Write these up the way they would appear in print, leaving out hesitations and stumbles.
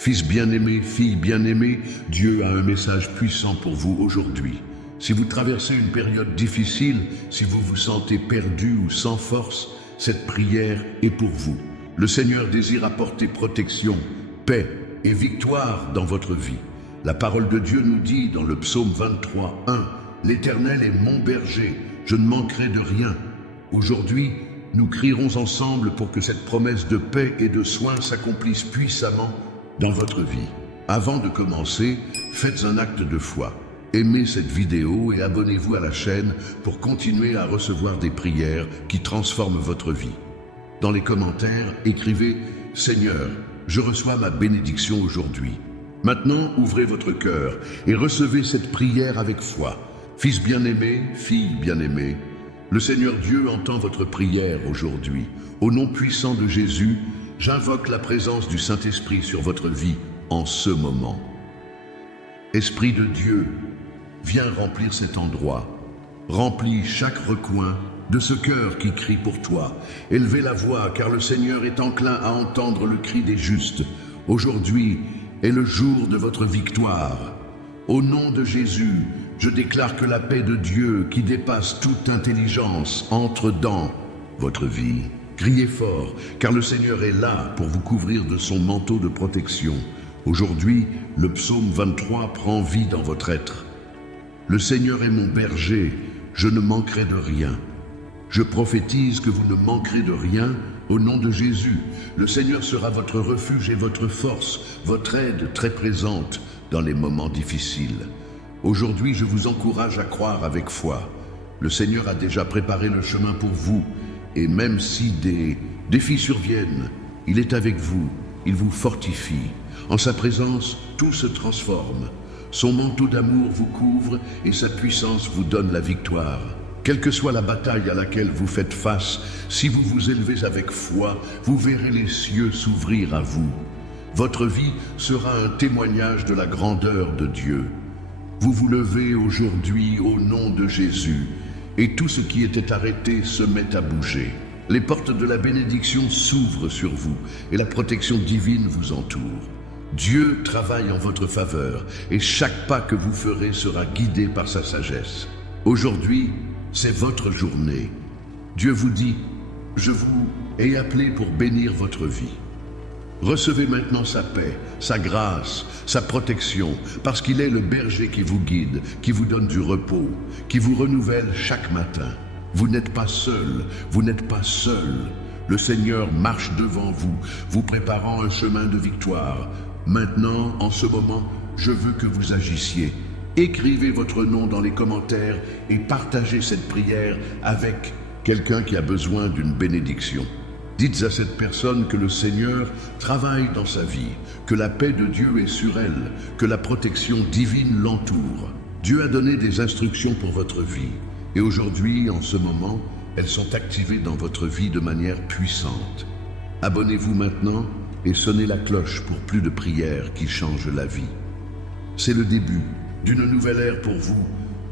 Fils bien-aimé, fille bien-aimée, Dieu a un message puissant pour vous aujourd'hui. Si vous traversez une période difficile, si vous vous sentez perdu ou sans force, cette prière est pour vous. Le Seigneur désire apporter protection, paix et victoire dans votre vie. La parole de Dieu nous dit dans le psaume 23, 1, « L'Éternel est mon berger, je ne manquerai de rien ». Aujourd'hui, nous crierons ensemble pour que cette promesse de paix et de soins s'accomplisse puissamment dans votre vie. Avant de commencer, faites un acte de foi. Aimez cette vidéo et abonnez-vous à la chaîne pour continuer à recevoir des prières qui transforment votre vie. Dans les commentaires, écrivez « Seigneur, je reçois ma bénédiction aujourd'hui ». Maintenant, ouvrez votre cœur et recevez cette prière avec foi. Fils bien-aimé, fille bien-aimée, le Seigneur Dieu entend votre prière aujourd'hui. Au nom puissant de Jésus, j'invoque la présence du Saint-Esprit sur votre vie en ce moment. Esprit de Dieu, viens remplir cet endroit. Remplis chaque recoin de ce cœur qui crie pour toi. Élevez la voix, car le Seigneur est enclin à entendre le cri des justes. Aujourd'hui est le jour de votre victoire. Au nom de Jésus, je déclare que la paix de Dieu, qui dépasse toute intelligence, entre dans votre vie. Criez fort, car le Seigneur est là pour vous couvrir de son manteau de protection. Aujourd'hui, le psaume 23 prend vie dans votre être. Le Seigneur est mon berger, je ne manquerai de rien. Je prophétise que vous ne manquerez de rien au nom de Jésus. Le Seigneur sera votre refuge et votre force, votre aide très présente dans les moments difficiles. Aujourd'hui, je vous encourage à croire avec foi. Le Seigneur a déjà préparé le chemin pour vous, et même si des défis surviennent, il est avec vous, il vous fortifie. En sa présence, tout se transforme. Son manteau d'amour vous couvre et sa puissance vous donne la victoire. Quelle que soit la bataille à laquelle vous faites face, si vous vous élevez avec foi, vous verrez les cieux s'ouvrir à vous. Votre vie sera un témoignage de la grandeur de Dieu. Vous vous levez aujourd'hui au nom de Jésus, et tout ce qui était arrêté se met à bouger. Les portes de la bénédiction s'ouvrent sur vous, et la protection divine vous entoure. Dieu travaille en votre faveur, et chaque pas que vous ferez sera guidé par sa sagesse. Aujourd'hui, c'est votre journée. Dieu vous dit, je vous ai appelé pour bénir votre vie. Recevez maintenant sa paix, sa grâce, sa protection, parce qu'il est le berger qui vous guide, qui vous donne du repos, qui vous renouvelle chaque matin. Vous n'êtes pas seul, vous n'êtes pas seul. Le Seigneur marche devant vous, vous préparant un chemin de victoire. Maintenant, en ce moment, je veux que vous agissiez. Écrivez votre nom dans les commentaires et partagez cette prière avec quelqu'un qui a besoin d'une bénédiction. Dites à cette personne que le Seigneur travaille dans sa vie, que la paix de Dieu est sur elle, que la protection divine l'entoure. Dieu a donné des instructions pour votre vie, et aujourd'hui, en ce moment, elles sont activées dans votre vie de manière puissante. Abonnez-vous maintenant et sonnez la cloche pour plus de prières qui changent la vie. C'est le début d'une nouvelle ère pour vous,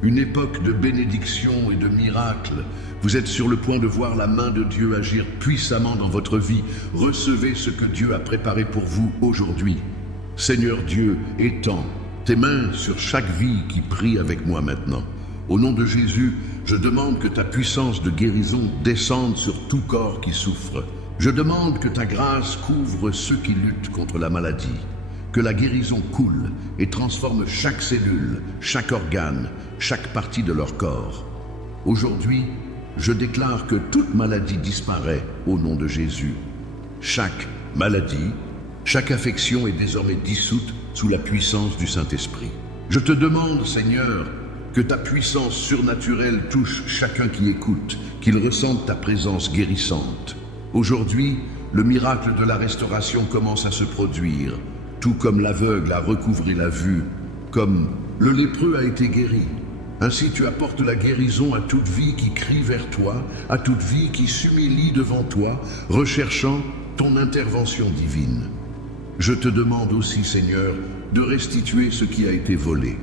une époque de bénédiction et de miracles. Vous êtes sur le point de voir la main de Dieu agir puissamment dans votre vie. Recevez ce que Dieu a préparé pour vous aujourd'hui. Seigneur Dieu, étends tes mains sur chaque vie qui prie avec moi maintenant. Au nom de Jésus, je demande que ta puissance de guérison descende sur tout corps qui souffre. Je demande que ta grâce couvre ceux qui luttent contre la maladie. Que la guérison coule et transforme chaque cellule, chaque organe, chaque partie de leur corps. Aujourd'hui, je déclare que toute maladie disparaît au nom de Jésus. Chaque maladie, chaque affection est désormais dissoute sous la puissance du Saint-Esprit. Je te demande, Seigneur, que ta puissance surnaturelle touche chacun qui écoute, qu'il ressente ta présence guérissante. Aujourd'hui, le miracle de la restauration commence à se produire. Tout comme l'aveugle a recouvré la vue, comme le lépreux a été guéri. Ainsi tu apportes la guérison à toute vie qui crie vers toi, à toute vie qui s'humilie devant toi, recherchant ton intervention divine. Je te demande aussi, Seigneur, de restituer ce qui a été volé.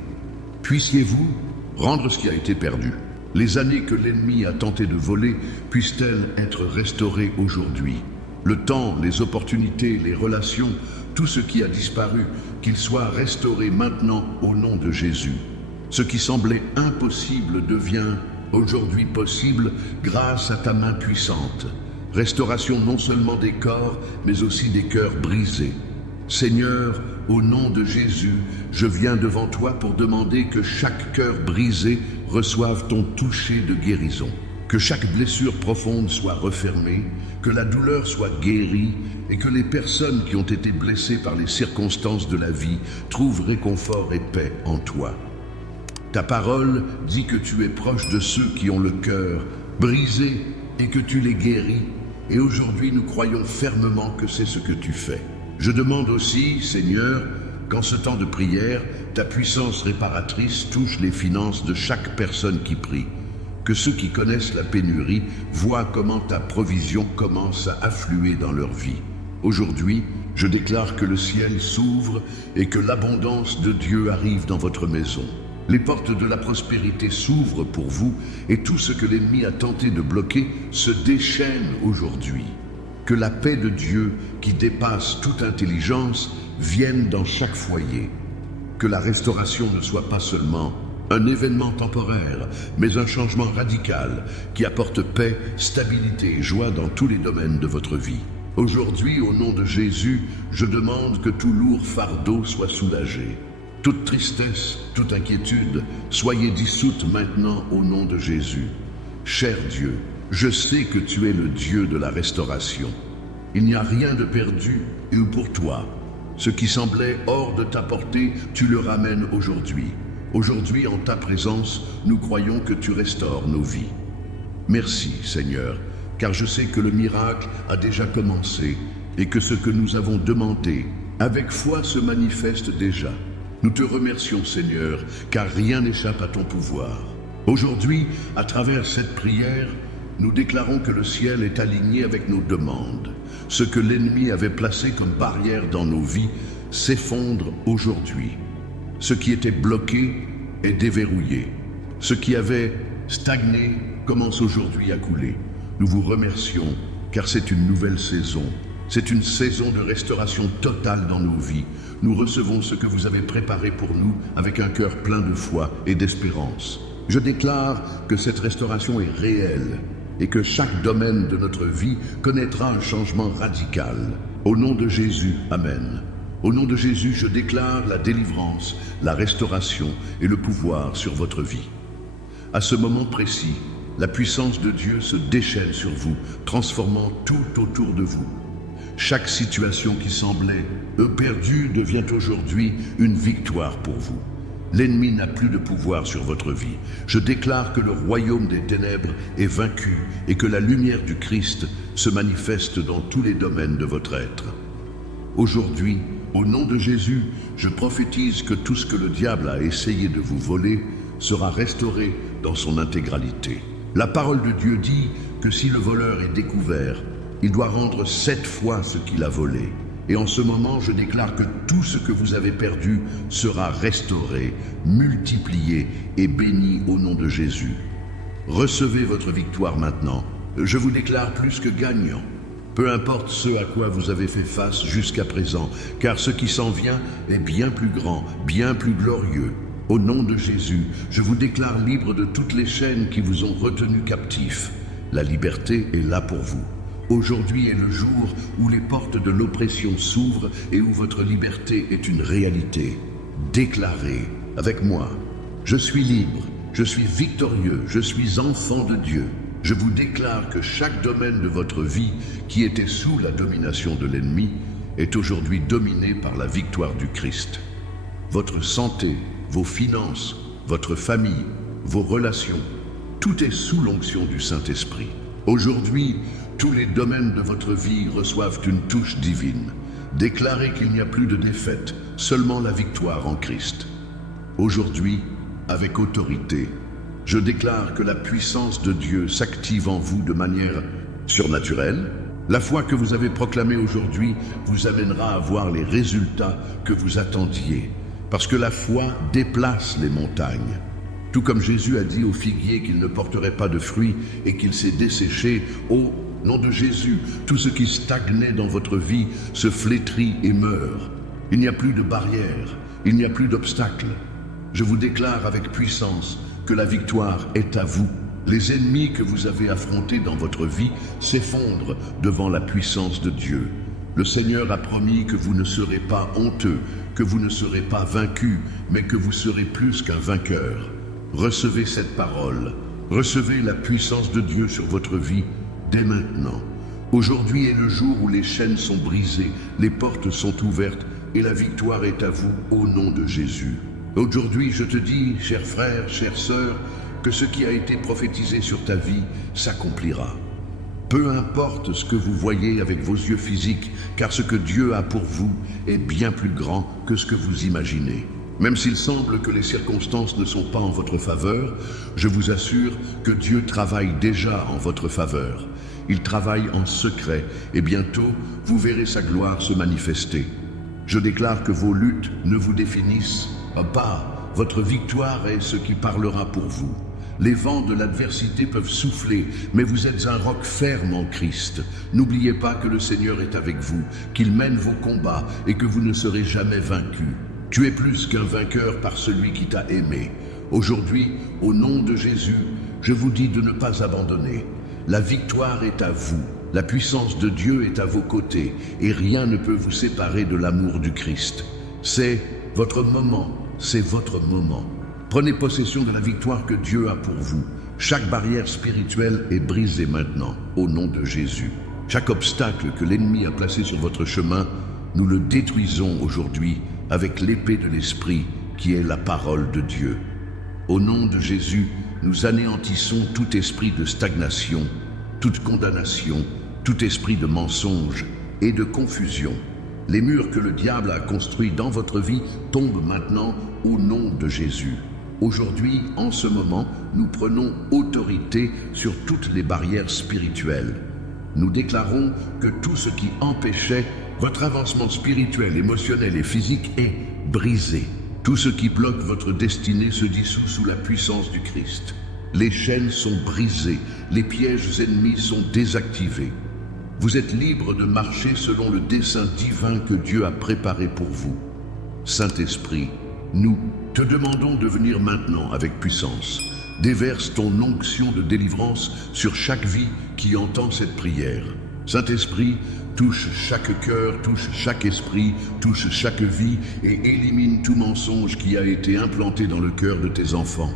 Puissiez-vous rendre ce qui a été perdu. Les années que l'ennemi a tenté de voler puissent-elles être restaurées aujourd'hui. Le temps, les opportunités, les relations Tout ce qui a disparu, qu'il soit restauré maintenant au nom de Jésus. Ce qui semblait impossible devient aujourd'hui possible grâce à ta main puissante. Restauration non seulement des corps, mais aussi des cœurs brisés. Seigneur, au nom de Jésus, je viens devant toi pour demander que chaque cœur brisé reçoive ton toucher de guérison. Que chaque blessure profonde soit refermée, que la douleur soit guérie et que les personnes qui ont été blessées par les circonstances de la vie trouvent réconfort et paix en toi. Ta parole dit que tu es proche de ceux qui ont le cœur brisé et que tu les guéris. Et aujourd'hui, nous croyons fermement que c'est ce que tu fais. Je demande aussi, Seigneur, qu'en ce temps de prière, ta puissance réparatrice touche les finances de chaque personne qui prie. Que ceux qui connaissent la pénurie voient comment ta provision commence à affluer dans leur vie. Aujourd'hui, je déclare que le ciel s'ouvre et que l'abondance de Dieu arrive dans votre maison. Les portes de la prospérité s'ouvrent pour vous et tout ce que l'ennemi a tenté de bloquer se déchaîne aujourd'hui. Que la paix de Dieu, qui dépasse toute intelligence, vienne dans chaque foyer. Que la restauration ne soit pas seulement un événement temporaire, mais un changement radical qui apporte paix, stabilité et joie dans tous les domaines de votre vie. Aujourd'hui, au nom de Jésus, je demande que tout lourd fardeau soit soulagé. Toute tristesse, toute inquiétude, soyez dissoute maintenant au nom de Jésus. Cher Dieu, je sais que tu es le Dieu de la restauration. Il n'y a rien de perdu et pour toi. Ce qui semblait hors de ta portée, tu le ramènes aujourd'hui. Aujourd'hui, en ta présence, nous croyons que tu restaures nos vies. Merci, Seigneur, car je sais que le miracle a déjà commencé et que ce que nous avons demandé, avec foi, se manifeste déjà. Nous te remercions, Seigneur, car rien n'échappe à ton pouvoir. Aujourd'hui, à travers cette prière, nous déclarons que le ciel est aligné avec nos demandes. Ce que l'ennemi avait placé comme barrière dans nos vies s'effondre aujourd'hui. Ce qui était bloqué est déverrouillé. Ce qui avait stagné commence aujourd'hui à couler. Nous vous remercions car c'est une nouvelle saison. C'est une saison de restauration totale dans nos vies. Nous recevons ce que vous avez préparé pour nous avec un cœur plein de foi et d'espérance. Je déclare que cette restauration est réelle et que chaque domaine de notre vie connaîtra un changement radical. Au nom de Jésus, Amen. Au nom de Jésus, je déclare la délivrance, la restauration et le pouvoir sur votre vie. À ce moment précis, la puissance de Dieu se déchaîne sur vous, transformant tout autour de vous. Chaque situation qui semblait perdue devient aujourd'hui une victoire pour vous. L'ennemi n'a plus de pouvoir sur votre vie. Je déclare que le royaume des ténèbres est vaincu et que la lumière du Christ se manifeste dans tous les domaines de votre être. Aujourd'hui, au nom de Jésus, je prophétise que tout ce que le diable a essayé de vous voler sera restauré dans son intégralité. La parole de Dieu dit que si le voleur est découvert, il doit rendre 7 fois ce qu'il a volé. Et en ce moment, je déclare que tout ce que vous avez perdu sera restauré, multiplié et béni au nom de Jésus. Recevez votre victoire maintenant. Je vous déclare plus que gagnant. Peu importe ce à quoi vous avez fait face jusqu'à présent, car ce qui s'en vient est bien plus grand, bien plus glorieux. Au nom de Jésus, je vous déclare libre de toutes les chaînes qui vous ont retenu captifs. La liberté est là pour vous. Aujourd'hui est le jour où les portes de l'oppression s'ouvrent et où votre liberté est une réalité. Déclarez avec moi, je suis libre, je suis victorieux, je suis enfant de Dieu. Je vous déclare que chaque domaine de votre vie qui était sous la domination de l'ennemi est aujourd'hui dominé par la victoire du Christ. Votre santé, vos finances, votre famille, vos relations, tout est sous l'onction du Saint-Esprit. Aujourd'hui, tous les domaines de votre vie reçoivent une touche divine. Déclarez qu'il n'y a plus de défaite, seulement la victoire en Christ. Aujourd'hui, avec autorité, je déclare que la puissance de Dieu s'active en vous de manière surnaturelle. La foi que vous avez proclamée aujourd'hui vous amènera à voir les résultats que vous attendiez, parce que la foi déplace les montagnes. Tout comme Jésus a dit au figuier qu'il ne porterait pas de fruits et qu'il s'est desséché, oh, Nom de Jésus, tout ce qui stagnait dans votre vie se flétrit et meurt. Il n'y a plus de barrières, il n'y a plus d'obstacles. Je vous déclare avec puissance que la victoire est à vous. Les ennemis que vous avez affrontés dans votre vie s'effondrent devant la puissance de Dieu. Le Seigneur a promis que vous ne serez pas honteux, que vous ne serez pas vaincu, mais que vous serez plus qu'un vainqueur. Recevez cette parole. Recevez la puissance de Dieu sur votre vie dès maintenant. Aujourd'hui est le jour où les chaînes sont brisées, les portes sont ouvertes et la victoire est à vous au nom de Jésus. Aujourd'hui, je te dis, cher frère, chère sœur, que ce qui a été prophétisé sur ta vie s'accomplira. Peu importe ce que vous voyez avec vos yeux physiques, car ce que Dieu a pour vous est bien plus grand que ce que vous imaginez. Même s'il semble que les circonstances ne sont pas en votre faveur, je vous assure que Dieu travaille déjà en votre faveur. Il travaille en secret et bientôt vous verrez sa gloire se manifester. Je déclare que vos luttes ne vous définissent pas. Votre victoire est ce qui parlera pour vous. Les vents de l'adversité peuvent souffler, mais vous êtes un roc ferme en Christ. N'oubliez pas que le Seigneur est avec vous, qu'il mène vos combats et que vous ne serez jamais vaincu. Tu es plus qu'un vainqueur par celui qui t'a aimé. Aujourd'hui, au nom de Jésus, je vous dis de ne pas abandonner. La victoire est à vous. La puissance de Dieu est à vos côtés et rien ne peut vous séparer de l'amour du Christ. C'est votre moment, c'est votre moment. Prenez possession de la victoire que Dieu a pour vous. Chaque barrière spirituelle est brisée maintenant, au nom de Jésus. Chaque obstacle que l'ennemi a placé sur votre chemin, nous le détruisons aujourd'hui avec l'épée de l'Esprit qui est la parole de Dieu. Au nom de Jésus, nous anéantissons tout esprit de stagnation, toute condamnation, tout esprit de mensonge et de confusion. Les murs que le diable a construits dans votre vie tombent maintenant au nom de Jésus. Aujourd'hui, en ce moment, nous prenons autorité sur toutes les barrières spirituelles. Nous déclarons que tout ce qui empêchait votre avancement spirituel, émotionnel et physique est brisé. Tout ce qui bloque votre destinée se dissout sous la puissance du Christ. Les chaînes sont brisées, les pièges ennemis sont désactivés. Vous êtes libre de marcher selon le dessein divin que Dieu a préparé pour vous. Saint-Esprit, nous te demandons de venir maintenant avec puissance. Déverse ton onction de délivrance sur chaque vie qui entend cette prière. Saint-Esprit, touche chaque cœur, touche chaque esprit, touche chaque vie et élimine tout mensonge qui a été implanté dans le cœur de tes enfants.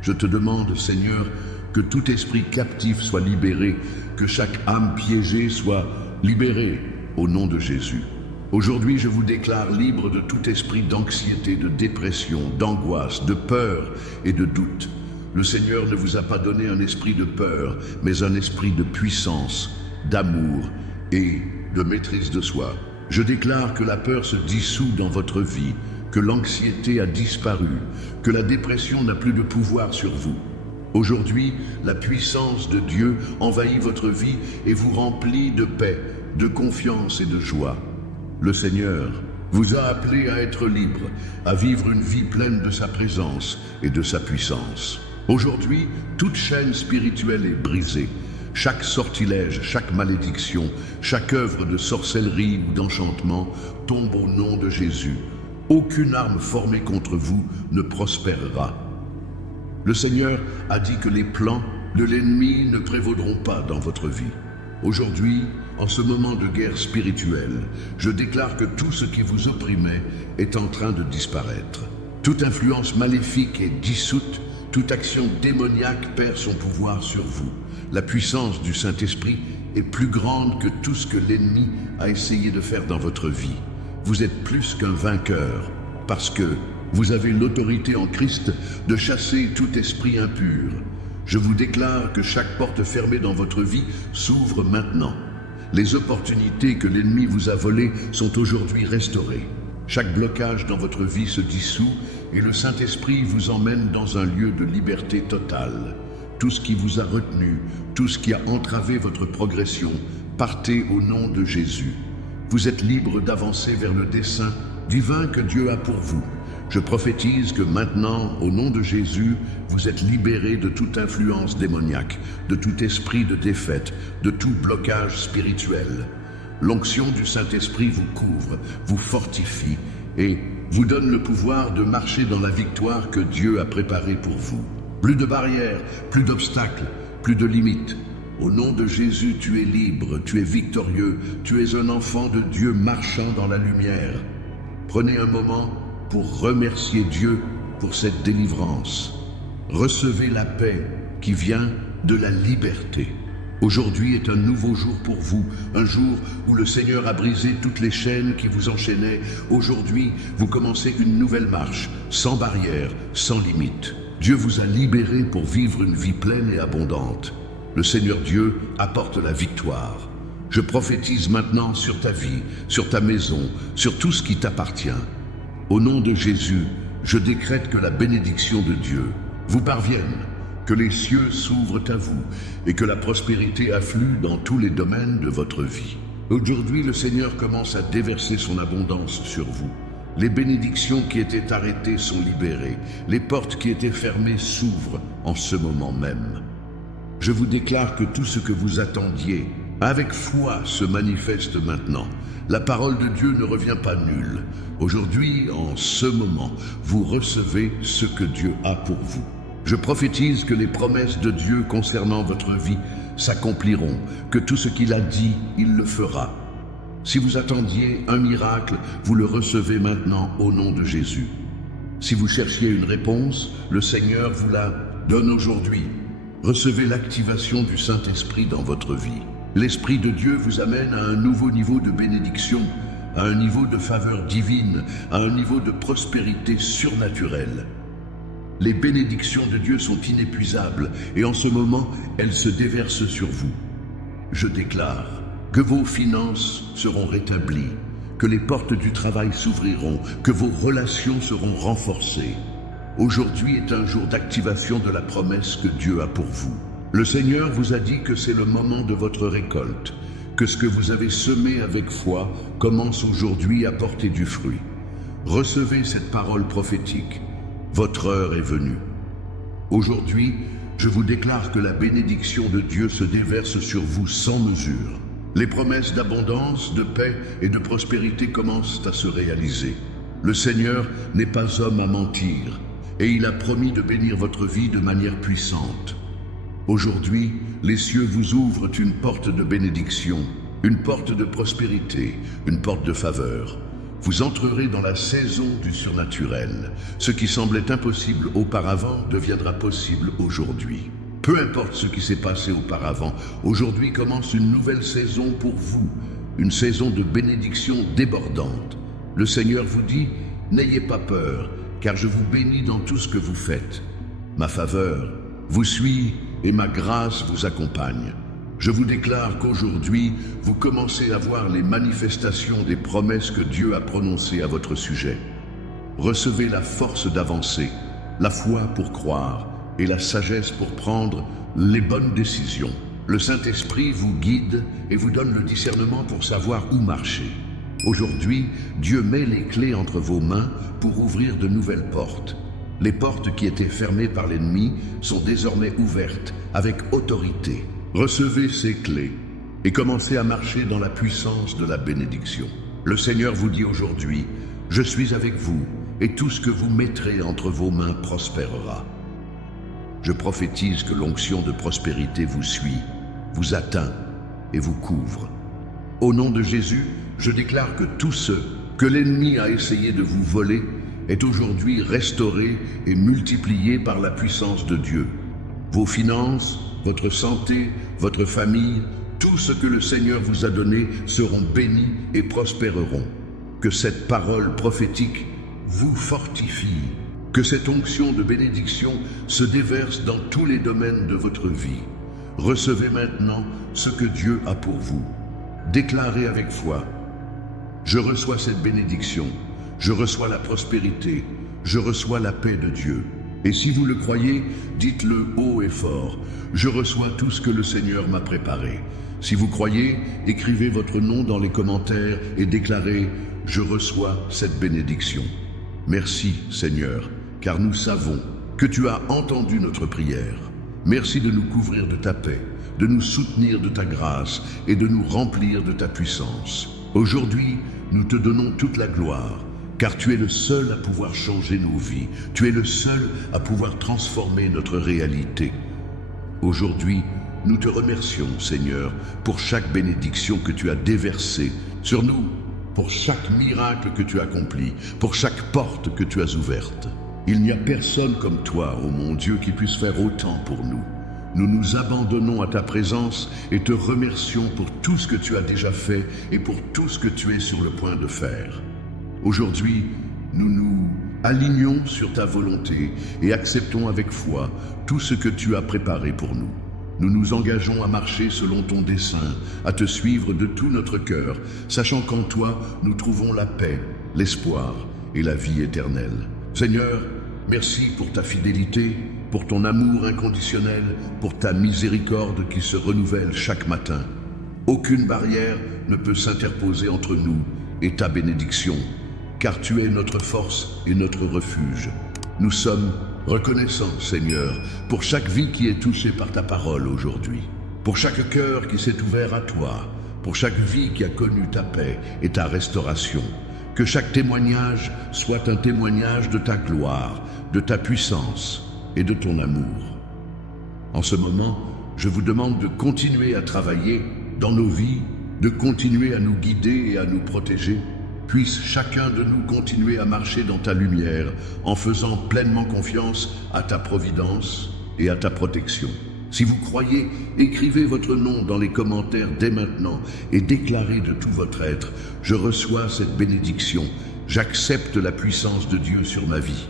Je te demande, Seigneur, que tout esprit captif soit libéré, que chaque âme piégée soit libérée au nom de Jésus. Aujourd'hui, je vous déclare libre de tout esprit d'anxiété, de dépression, d'angoisse, de peur et de doute. Le Seigneur ne vous a pas donné un esprit de peur, mais un esprit de puissance, d'amour et de maîtrise de soi. Je déclare que la peur se dissout dans votre vie, que l'anxiété a disparu, que la dépression n'a plus de pouvoir sur vous. Aujourd'hui, la puissance de Dieu envahit votre vie et vous remplit de paix, de confiance et de joie. Le Seigneur vous a appelé à être libre, à vivre une vie pleine de sa présence et de sa puissance. Aujourd'hui, toute chaîne spirituelle est brisée. Chaque sortilège, chaque malédiction, chaque œuvre de sorcellerie ou d'enchantement tombe au nom de Jésus. Aucune arme formée contre vous ne prospérera. Le Seigneur a dit que les plans de l'ennemi ne prévaudront pas dans votre vie. Aujourd'hui, en ce moment de guerre spirituelle, je déclare que tout ce qui vous opprimait est en train de disparaître. Toute influence maléfique est dissoute, toute action démoniaque perd son pouvoir sur vous. La puissance du Saint-Esprit est plus grande que tout ce que l'ennemi a essayé de faire dans votre vie. Vous êtes plus qu'un vainqueur, parce que vous avez l'autorité en Christ de chasser tout esprit impur. Je vous déclare que chaque porte fermée dans votre vie s'ouvre maintenant. Les opportunités que l'ennemi vous a volées sont aujourd'hui restaurées. Chaque blocage dans votre vie se dissout et le Saint-Esprit vous emmène dans un lieu de liberté totale. Tout ce qui vous a retenu, tout ce qui a entravé votre progression, partez au nom de Jésus. Vous êtes libre d'avancer vers le dessein divin que Dieu a pour vous. Je prophétise que maintenant, au nom de Jésus, vous êtes libérés de toute influence démoniaque, de tout esprit de défaite, de tout blocage spirituel. L'onction du Saint-Esprit vous couvre, vous fortifie et vous donne le pouvoir de marcher dans la victoire que Dieu a préparée pour vous. Plus de barrières, plus d'obstacles, plus de limites. Au nom de Jésus, tu es libre, tu es victorieux, tu es un enfant de Dieu marchant dans la lumière. Prenez un moment pour remercier Dieu pour cette délivrance. Recevez la paix qui vient de la liberté. Aujourd'hui est un nouveau jour pour vous, un jour où le Seigneur a brisé toutes les chaînes qui vous enchaînaient. Aujourd'hui, vous commencez une nouvelle marche, sans barrière, sans limite. Dieu vous a libéré pour vivre une vie pleine et abondante. Le Seigneur Dieu apporte la victoire. Je prophétise maintenant sur ta vie, sur ta maison, sur tout ce qui t'appartient. Au nom de Jésus, je décrète que la bénédiction de Dieu vous parvienne, que les cieux s'ouvrent à vous et que la prospérité afflue dans tous les domaines de votre vie. Aujourd'hui, le Seigneur commence à déverser son abondance sur vous. Les bénédictions qui étaient arrêtées sont libérées. Les portes qui étaient fermées s'ouvrent en ce moment même. Je vous déclare que tout ce que vous attendiez, avec foi, se manifeste maintenant. La parole de Dieu ne revient pas nulle. Aujourd'hui, en ce moment, vous recevez ce que Dieu a pour vous. Je prophétise que les promesses de Dieu concernant votre vie s'accompliront, que tout ce qu'il a dit, il le fera. Si vous attendiez un miracle, vous le recevez maintenant au nom de Jésus. Si vous cherchiez une réponse, le Seigneur vous la donne aujourd'hui. Recevez l'activation du Saint-Esprit dans votre vie. L'Esprit de Dieu vous amène à un nouveau niveau de bénédiction, à un niveau de faveur divine, à un niveau de prospérité surnaturelle. Les bénédictions de Dieu sont inépuisables et en ce moment, elles se déversent sur vous. Je déclare que vos finances seront rétablies, que les portes du travail s'ouvriront, que vos relations seront renforcées. Aujourd'hui est un jour d'activation de la promesse que Dieu a pour vous. Le Seigneur vous a dit que c'est le moment de votre récolte, que ce que vous avez semé avec foi commence aujourd'hui à porter du fruit. Recevez cette parole prophétique. Votre heure est venue. Aujourd'hui, je vous déclare que la bénédiction de Dieu se déverse sur vous sans mesure. Les promesses d'abondance, de paix et de prospérité commencent à se réaliser. Le Seigneur n'est pas homme à mentir, et il a promis de bénir votre vie de manière puissante. Aujourd'hui, les cieux vous ouvrent une porte de bénédiction, une porte de prospérité, une porte de faveur. Vous entrerez dans la saison du surnaturel. Ce qui semblait impossible auparavant deviendra possible aujourd'hui. Peu importe ce qui s'est passé auparavant, aujourd'hui commence une nouvelle saison pour vous, une saison de bénédiction débordante. Le Seigneur vous dit, n'ayez pas peur, car je vous bénis dans tout ce que vous faites. Ma faveur vous suit et ma grâce vous accompagne. Je vous déclare qu'aujourd'hui, vous commencez à voir les manifestations des promesses que Dieu a prononcées à votre sujet. Recevez la force d'avancer, la foi pour croire et la sagesse pour prendre les bonnes décisions. Le Saint-Esprit vous guide et vous donne le discernement pour savoir où marcher. Aujourd'hui, Dieu met les clés entre vos mains pour ouvrir de nouvelles portes. Les portes qui étaient fermées par l'ennemi sont désormais ouvertes avec autorité. Recevez ces clés et commencez à marcher dans la puissance de la bénédiction. Le Seigneur vous dit aujourd'hui, je suis avec vous et tout ce que vous mettrez entre vos mains prospérera. Je prophétise que l'onction de prospérité vous suit, vous atteint et vous couvre. Au nom de Jésus, je déclare que tout ce que l'ennemi a essayé de vous voler est aujourd'hui restauré et multiplié par la puissance de Dieu. Vos finances, votre santé, votre famille, tout ce que le Seigneur vous a donné seront bénis et prospéreront. Que cette parole prophétique vous fortifie, que cette onction de bénédiction se déverse dans tous les domaines de votre vie. Recevez maintenant ce que Dieu a pour vous. Déclarez avec foi, je reçois cette bénédiction, je reçois la prospérité, je reçois la paix de Dieu. Et si vous le croyez, dites-le haut et fort, je reçois tout ce que le Seigneur m'a préparé. Si vous croyez, écrivez votre nom dans les commentaires et déclarez, je reçois cette bénédiction. Merci, Seigneur, car nous savons que tu as entendu notre prière. Merci de nous couvrir de ta paix, de nous soutenir de ta grâce et de nous remplir de ta puissance. Aujourd'hui, nous te donnons toute la gloire, car tu es le seul à pouvoir changer nos vies. Tu es le seul à pouvoir transformer notre réalité. Aujourd'hui, nous te remercions, Seigneur, pour chaque bénédiction que tu as déversée sur nous, pour chaque miracle que tu accomplis, pour chaque porte que tu as ouverte. Il n'y a personne comme toi, ô mon Dieu, qui puisse faire autant pour nous. Nous nous abandonnons à ta présence et te remercions pour tout ce que tu as déjà fait et pour tout ce que tu es sur le point de faire. Aujourd'hui, nous nous alignons sur ta volonté et acceptons avec foi tout ce que tu as préparé pour nous. Nous nous engageons à marcher selon ton dessein, à te suivre de tout notre cœur, sachant qu'en toi, nous trouvons la paix, l'espoir et la vie éternelle. Seigneur, merci pour ta fidélité, pour ton amour inconditionnel, pour ta miséricorde qui se renouvelle chaque matin. Aucune barrière ne peut s'interposer entre nous et ta bénédiction, car tu es notre force et notre refuge. Nous sommes reconnaissants, Seigneur, pour chaque vie qui est touchée par ta parole aujourd'hui, pour chaque cœur qui s'est ouvert à toi, pour chaque vie qui a connu ta paix et ta restauration. Que chaque témoignage soit un témoignage de ta gloire, de ta puissance et de ton amour. En ce moment, je vous demande de continuer à travailler dans nos vies, de continuer à nous guider et à nous protéger. Puisse chacun de nous continuer à marcher dans ta lumière en faisant pleinement confiance à ta providence et à ta protection. Si vous croyez, écrivez votre nom dans les commentaires dès maintenant et déclarez de tout votre être: je reçois cette bénédiction, j'accepte la puissance de Dieu sur ma vie.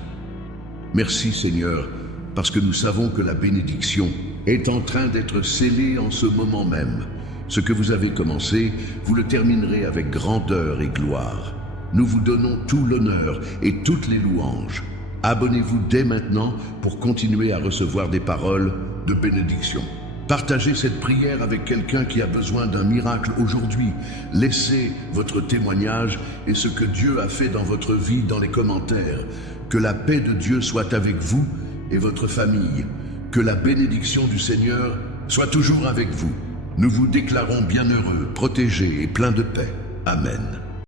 Merci Seigneur, parce que nous savons que la bénédiction est en train d'être scellée en ce moment même. Ce que vous avez commencé, vous le terminerez avec grandeur et gloire. Nous vous donnons tout l'honneur et toutes les louanges. Abonnez-vous dès maintenant pour continuer à recevoir des paroles de bénédiction. Partagez cette prière avec quelqu'un qui a besoin d'un miracle aujourd'hui. Laissez votre témoignage et ce que Dieu a fait dans votre vie dans les commentaires. Que la paix de Dieu soit avec vous et votre famille. Que la bénédiction du Seigneur soit toujours avec vous. Nous vous déclarons bienheureux, protégés et pleins de paix. Amen.